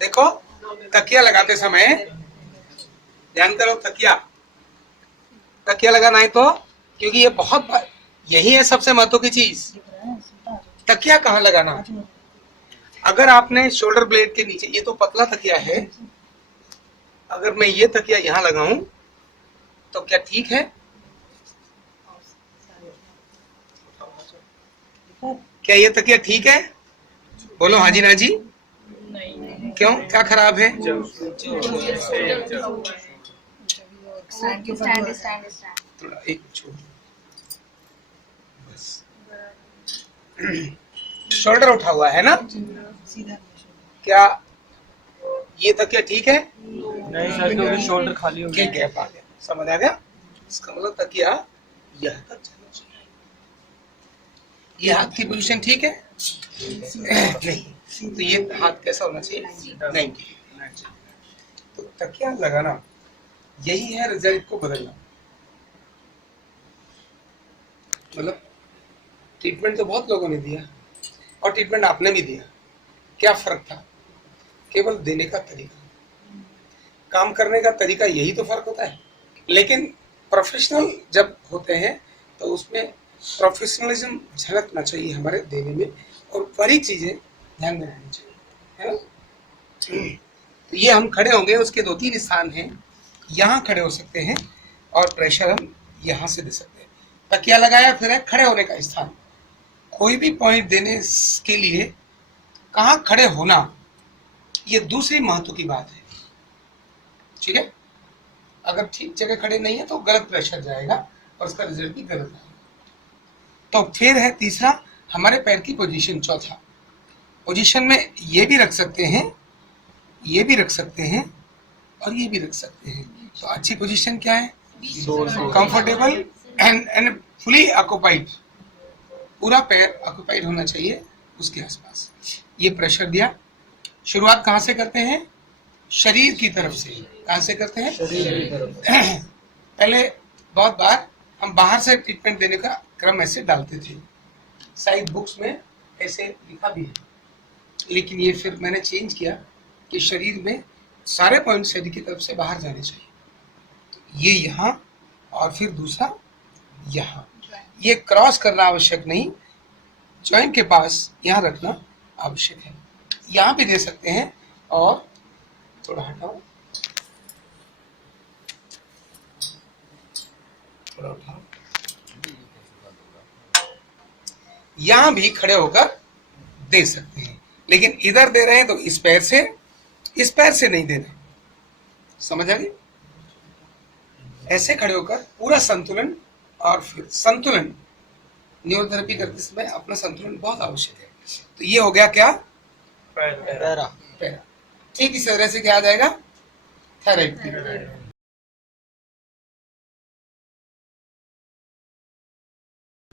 देखो तकिया लगाते समय ध्यान करो, तकिया लगाना है तो, क्योंकि ये बहुत यही है सबसे महत्व की चीज। तकिया कहाँ लगाना? अगर आपने शोल्डर ब्लेड के नीचे, ये तो पतला तकिया है, अगर मैं ये तकिया यहाँ लगाऊं तो क्या ठीक है? क्या ये तकिया ठीक है? बोलो हाँ जी ना जी। क्यों, क्या खराब है? थोड़ा एक छोड़, शोल्डर उठा हुआ है ना? क्या ये तकिया ठीक है? नहीं सर, क्योंकि शोल्डर खाली हो गया, गैप आ गया। समझ आ गया? इसका मतलब तकिया यह तक जाना चाहिए। ये हाथ की पोजीशन ठीक है? नहीं, तो ये हाथ कैसा होना चाहिए? 90। तो तकिया लगाना यही है रिजल्ट को बदलना। मतलब ट्रीटमेंट तो बहुत लोगों ने दिया और ट्रीटमेंट आपने भी दिया, क्या फर्क था? केवल देने का तरीका, काम करने का तरीका, यही तो फर्क होता है। लेकिन प्रोफेशनल जब होते हैं तो उसमें प्रोफेशनलिज्म झलकना चाहिए हमारे देने में, और बड़ी चीजें ध्यान में रखनी चाहिए, है ना? तो ये हम खड़े होंगे, उसके 2-3 स्थान हैं, यहाँ खड़े हो सकते हैं और प्रेशर हम यहाँ से दे सकते हैं। तकिया लगाया, फिर है खड़े होने का स्थान। कोई भी पॉइंट देने के लिए कहाँ खड़े होना, ये दूसरी महत्व की बात है, ठीक है? अगर ठीक जगह खड़े नहीं है तो गलत प्रेशर जाएगा और उसका रिजल्ट भी गलत आएगा। तो फिर है तीसरा, हमारे पैर की पोजीशन। चौथा पोजीशन में ये भी रख सकते हैं, ये भी रख सकते हैं और ये भी रख सकते हैं। तो अच्छी पोजीशन क्या है? कंफर्टेबल एंड फुली ऑक्युपाइड, पूरा पैर ऑक्युपाइड होना चाहिए उसके आसपास। ये प्रेशर दिया। शुरुआत कहाँ से करते हैं? शरीर की तरफ से। कहाँ से करते हैं? शरीर की तरफ। पहले बहुत बार हम बाहर से ट्रीटमेंट देने का क्रम ऐसे डालते थे, साइड बुक्स में ऐसे लिखा भी है, लेकिन ये फिर मैंने चेंज किया कि शरीर में सारे पॉइंट शरीर की तरफ से बाहर जाने चाहिए। तो ये यहाँ और फिर दूसरा यहाँ, ये क्रॉस करना आवश्यक नहीं, जॉइंट के पास यहाँ रखना आवश्यक है। यहाँ भी दे सकते हैं और थोड़ा हटाओ, थोड़ा उठाओ, यहाँ भी खड़े होकर दे सकते हैं, लेकिन इधर दे रहे हैं तो इस पैर से नहीं देना। समझ आ गई? ऐसे खड़े होकर पूरा संतुलन, और फिर संतुलन न्यूरोथेरेपी करते समय अपना संतुलन बहुत आवश्यक है। तो ये हो गया क्या? पैरा। ठीक इस तरह से क्या आ जाएगा? थेरेपी।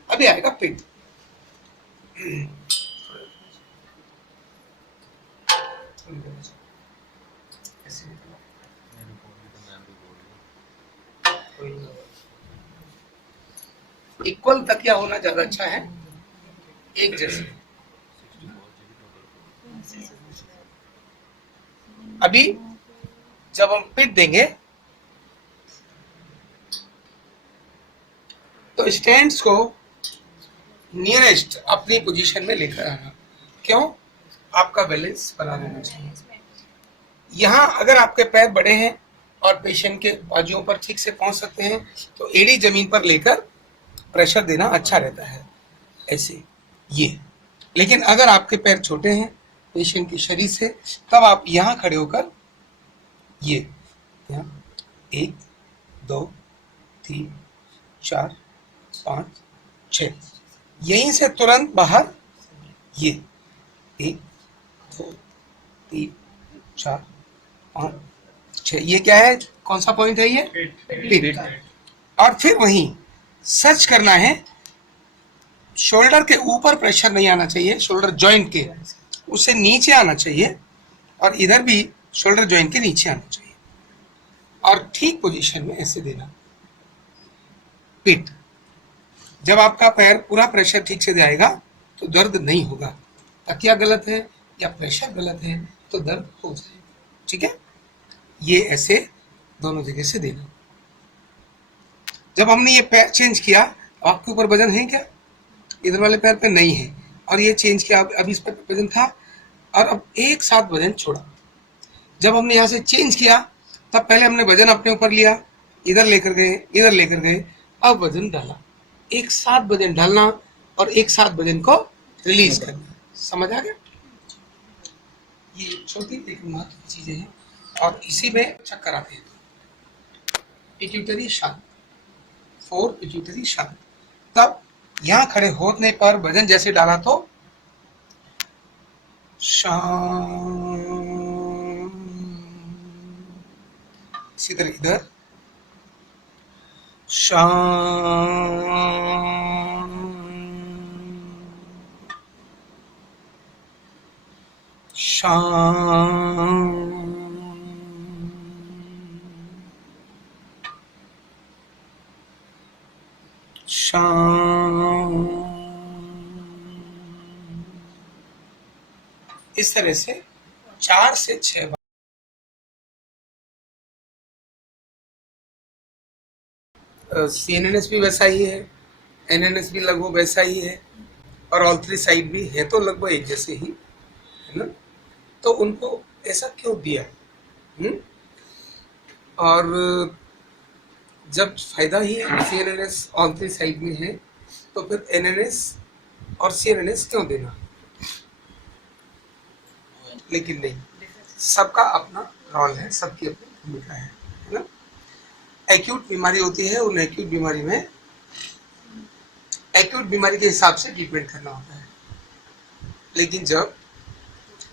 अभी आएगा पिट। इक्वल तकिया होना ज्यादा अच्छा है, एक जैसे। अभी जब हम पिट देंगे तो स्टैंड्स को नियरेस्ट अपनी पोजीशन में लेकर आना। क्यों? आपका बैलेंस बना रहना चाहिए। यहाँ अगर आपके पैर बड़े हैं और पेशेंट के बाजुओं पर ठीक से पहुंच सकते हैं तो एड़ी जमीन पर लेकर प्रेशर देना अच्छा रहता है, ऐसे ये। लेकिन अगर आपके पैर छोटे हैं पेशेंट के शरीर से, तब आप यहाँ खड़े होकर ये यहाँ 1 2 3 4 5 6, यहीं से तुरंत बाहर ये 1 2 3 4 5 6, ये क्या है? कौन सा पॉइंट है ये? पिट। और फिर वहीं सर्च करना है, शोल्डर के ऊपर प्रेशर नहीं आना चाहिए, शोल्डर जॉइंट के उससे नीचे आना चाहिए, और इधर भी शोल्डर जॉइंट के नीचे आना चाहिए, और ठीक पोजीशन में ऐसे देना पिट। जब आपका पैर पूरा प्रेशर ठीक से जाएगा तो दर्द नहीं होगा। तकिया गलत है या प्रेशर गलत है तो दर्द हो जाए। ठीक है, ये ऐसे दोनों जगह से देना। जब हमने ये पैर चेंज किया, आपके ऊपर वजन है क्या? इधर वाले पैर पे नहीं है, और ये चेंज किया, अभी इस पे वजन था और अब एक साथ वजन छोड़ा। जब हमने यहाँ से चेंज किया तब पहले हमने वजन अपने ऊपर लिया, इधर लेकर गए, इधर लेकर गए, अब वजन डाला। एक साथ वजन डालना और एक साथ वजन को रिलीज करना। समझ आ गया? ये छोटी लेकिन महत्वपूर्ण चीजें हैं, और इसी में चक्कर आते हैं। पिट्यूटरी शांत, 4 पिट्यूटरी शांत। तब यहाँ खड़े होने पर वजन जैसे डाला तो शांत, इसी तरह इधर शांत, शांत, शांत। इस तरह से 4 से 6 बार। CNNS भी वैसा ही है, NNS भी लगभग वैसा ही है, और ऑल 3 साइड भी है तो लगभग एक जैसे ही है ना। तो उनको ऐसा क्यों दिया? और जब फायदा ही CNNS ऑल 3 साइड में है तो फिर NNS और CNNS क्यों देना? लेकिन नहीं, सबका अपना रोल है, सबकी अपनी भूमिका है ना। एक्यूट बीमारी होती है, उन एक्यूट बीमारी में एक्यूट बीमारी के हिसाब से ट्रीटमेंट करना होता है। लेकिन जब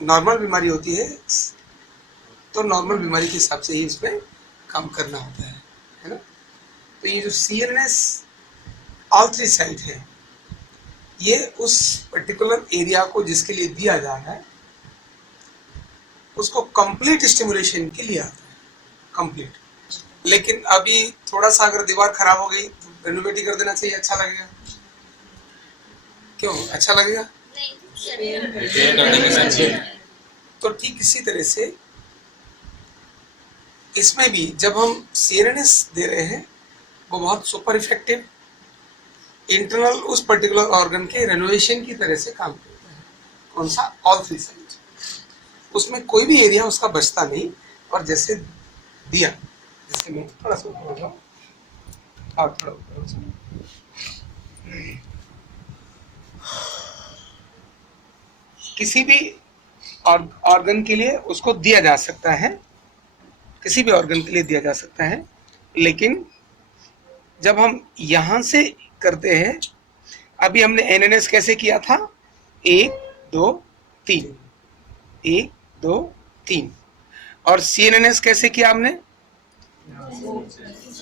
नॉर्मल बीमारी होती है तो नॉर्मल बीमारी के हिसाब से ही उसमें काम करना होता है ना। तो ये जो CNS ऑल 3 साइड है, ये उस पर्टिकुलर एरिया को जिसके लिए दिया जा रहा है उसको कंप्लीट स्टिमुलेशन के लिए आता है, कंप्लीट। लेकिन अभी थोड़ा सा अगर दीवार खराब हो गई तो रेनोवेट ही कर देना चाहिए, अच्छा लगेगा? क्यों अच्छा लगेगा? तो ठीक इसी तरह से इसमें भी जब हम CNNS दे रहे हैं वो बहुत सुपर इफेक्टिव इंटरनल उस पर्टिकुलर ऑर्गन के रेनोवेशन की तरह से काम करता है। कौन सा? All 3 side. उसमें कोई भी एरिया उसका बचता नहीं। और जैसे दिया, जैसे मैं थोड़ा सा ऊपर हो जाऊं और थोड़ा ऊपर हो जाऊं, किसी भी ऑर्गन के लिए उसको दिया जा सकता है, किसी भी ऑर्गन के लिए दिया जा सकता है। लेकिन जब हम यहां से करते हैं, अभी हमने NNS कैसे किया था? 1 2 3, 1 2 3, और CNNS कैसे किया हमने?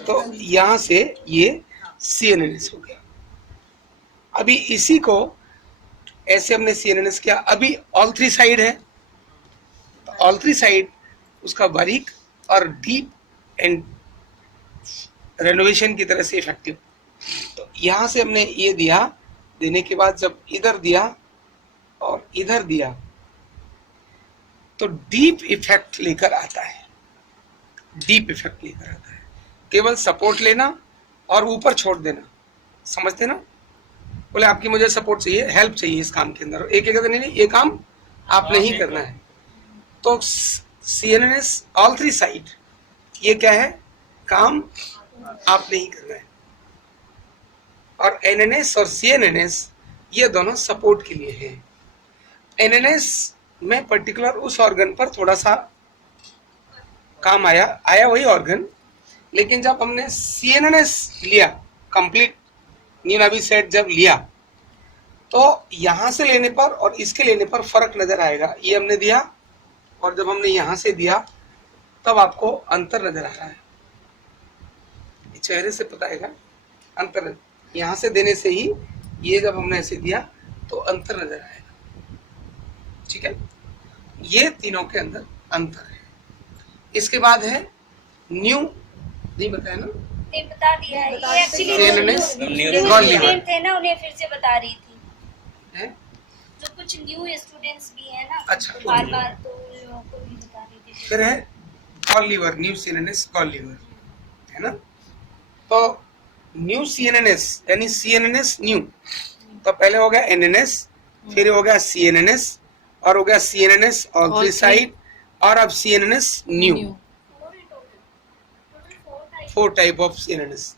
तो यहां से ये CNNS हो गया। अभी इसी को ऐसे हमने CNNS किया। अभी ऑल 3 साइड है तो ऑल 3 साइड उसका बारीक और डीप एंड रेनोवेशन की तरह से इफेक्टिव। तो यहां से हमने ये दिया, देने के बाद जब इधर दिया और इधर दिया तो डीप इफेक्ट लेकर आता है, डीप इफेक्ट लेकर आता है। केवल सपोर्ट लेना और ऊपर छोड़ देना, समझते ना? बोले आपकी मुझे सपोर्ट चाहिए, हेल्प चाहिए इस काम के अंदर, एक एक नहीं, ये काम आपने ही करना है। तो CNNS ऑल 3 साइड ये क्या है? काम आपने ही करना है। और NNS और CNNS ये दोनों सपोर्ट के लिए है। NNS में पर्टिकुलर उस ऑर्गन पर थोड़ा सा काम आया वही ऑर्गन, लेकिन जब हमने CNNS लिया कंप्लीट नीनाभी सेट जब लिया तो यहां से लेने पर और इसके लेने पर फर्क नजर आएगा। ये हमने दिया और जब हमने यहां से दिया तब आपको अंतर नजर आ रहा है, चेहरे से पता आएगा अंतर। यहां से देने से ही ये जब हमने ऐसे दिया तो अंतर नजर आएगा। ठीक है, ये तीनों के अंदर अंतर है। इसके बाद है न्यू, नहीं बताया ना? ये बता दिया है। ये एक्चुअली CNNS थे ना, उन्हें फिर से बता रही थी है? जो कुछ कुछ न्यू स्टूडेंट्स भी हैं ना, अच्छा, तो बार बार तो उन लोगों को भी बता दीजिए। फिर है गॉल लीवर, न्यू सीएनएनएस गॉल लीवर, है ना। तो न्यू सीएनएनएस यानी सीएनएनएस न्यू, तो पहले हो गया एनएनएस, फिर हो गया सीएनएनएस, और हो गया सीएनएनएस ऑल थ्री साइड, और अब CNNS new. Four type of CNNS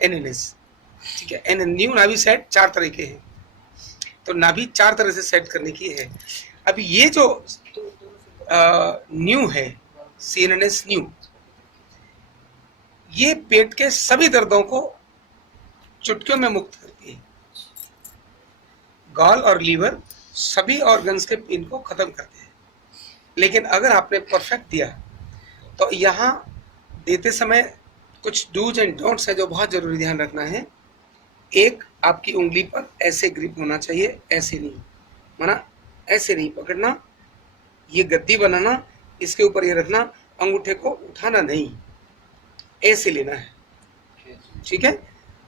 NNS, ठीक है। एन न्यू नाभि सेट 4 तरह के हैं, तो नाभि 4 तरह से सेट करने की है। अभी ये जो न्यू है सीएनएनएस न्यू, ये पेट के सभी दर्दों को चुटकियों में मुक्त करती है। गॉल और लीवर सभी ऑर्गन्स के पेन को खत्म करते हैं। लेकिन अगर आपने परफेक्ट दिया तो यहाँ देते समय कुछ डूज एंड डोंट्स है जो बहुत जरूरी ध्यान रखना है। एक, आपकी उंगली पर ऐसे ग्रिप होना चाहिए, ऐसे नहीं, माना ऐसे नहीं पकड़ना, ये गद्दी बनाना, इसके ऊपर ये रखना, अंगूठे को उठाना नहीं, ऐसे लेना है, ठीक है।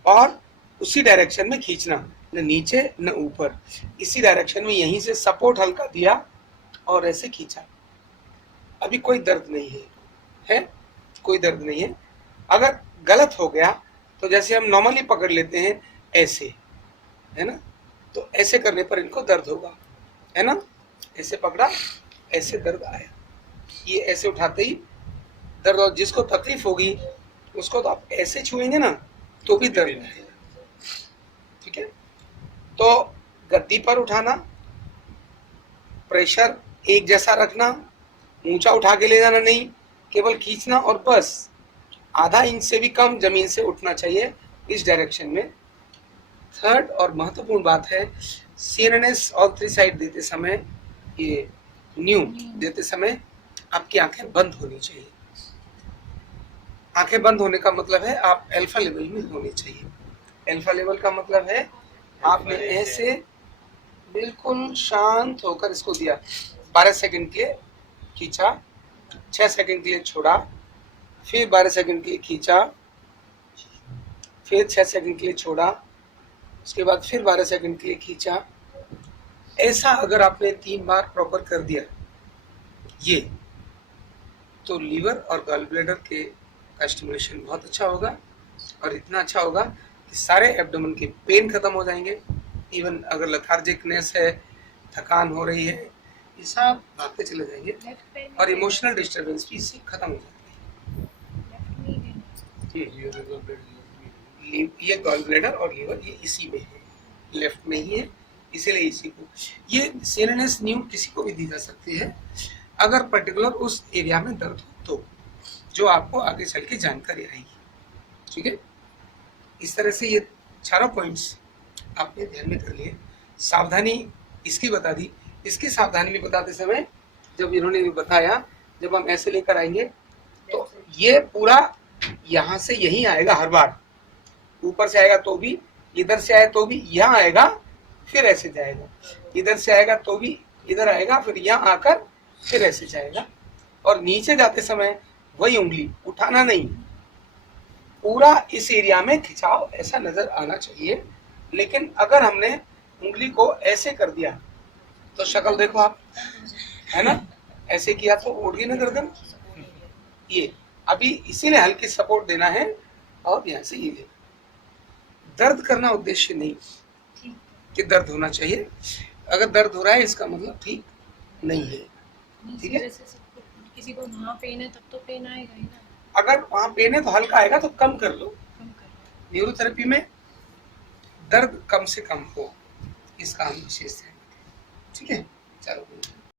और उसी डायरेक्शन में खींचना, न नीचे न ऊपर, इसी डायरेक्शन में यहीं से सपोर्ट हल्का दिया और ऐसे खींचा। अभी कोई दर्द नहीं है, कोई दर्द नहीं है। अगर गलत हो गया तो जैसे हम नॉर्मली पकड़ लेते हैं ऐसे, है ना, तो ऐसे करने पर इनको दर्द होगा, है ना। ऐसे पकड़ा, ऐसे दर्द आया, ये ऐसे उठाते ही दर्द। और जिसको तकलीफ होगी उसको तो आप ऐसे छुएंगे ना तो भी दर्द आएगा, ठीक है। तो गद्दी पर उठाना, प्रेशर एक जैसा रखना, ऊंचा उठा के ले जाना नहीं, केवल खींचना, और बस आधा इंच से भी कम जमीन से उठना चाहिए इस डायरेक्शन में। थर्ड और महत्वपूर्ण बात है, सीएनएनएस ऑल थ्री साइड देते समय, ये न्यू देते समय आपकी आंखें बंद होनी चाहिए। आंखें बंद होने का मतलब है आप अल्फा लेवल में होनी चाहिए। अल्फा लेवल का मतलब है आपने ऐसे बिल्कुल शांत होकर इसको दिया, 12 सेकंड के लिए खींचा, 6 सेकंड के लिए छोड़ा, फिर 12 सेकंड के लिए खींचा, फिर 6 सेकंड के लिए छोड़ा, उसके बाद फिर 12 सेकंड के लिए खींचा। ऐसा अगर आपने 3 बार प्रॉपर कर दिया ये, तो लीवर और गॉल ब्लैडर का स्टिमुलेशन बहुत अच्छा होगा, और इतना अच्छा होगा कि सारे एब्डोमेन के पेन खत्म हो जाएंगे। इवन अगर लेथार्जिकनेस है, थकान हो रही है, ये सब भागते चले जाएंगे, और इमोशनल डिस्टर्बेंस भी इससे खत्म हो जाती है। ये गॉल ब्लैडर और लीवर ये इसी में है, लेफ्ट में ही है, इसीलिए इसी को ये सीएनएनएस न्यू किसी को भी दी जा सकती है अगर पर्टिकुलर उस एरिया में दर्द हो तो, जो आपको आगे चल के जानकारी आएगी, ठीक है। इस तरह से ये चारों पॉइंट्स आपने ध्यान में कर लिए। सावधानी इसकी बता दी। इसकी सावधानी में बताते समय जब इन्होंने बताया, जब हम ऐसे लेकर आएंगे तो ये पूरा यहाँ से यहीं आएगा हर बार, ऊपर से आएगा तो भी, इधर से आए तो भी यहाँ आएगा, फिर ऐसे जाएगा, इधर से आएगा तो भी इधर आएगा, फिर यहाँ आकर फिर ऐसे जाएगा। और नीचे जाते समय वही उंगली उठाना नहीं, पूरा इस एरिया में खिंचाव ऐसा नजर आना चाहिए। लेकिन अगर हमने उंगली को ऐसे कर दिया तो शक्ल देखो आप, है ना, ऐसे किया तो उड़ गई ना गर्दन। ये अभी इसीलिए हल्की सपोर्ट देना है, और यहाँ से ये लेना। दर्द करना उद्देश्य नहीं कि दर्द होना चाहिए। अगर दर्द हो रहा है इसका मतलब ठीक नहीं है, ठीक है। किसी को वहाँ पेन है तब तो पेन आएगा ही ना। अगर वहाँ पेन है तो हल्का आएगा तो कम कर लो। न्यूरोथेरेपी में दर्द कम से कम हो, इसका हम विशेष ध्यान रखें, ठीक है। चलो।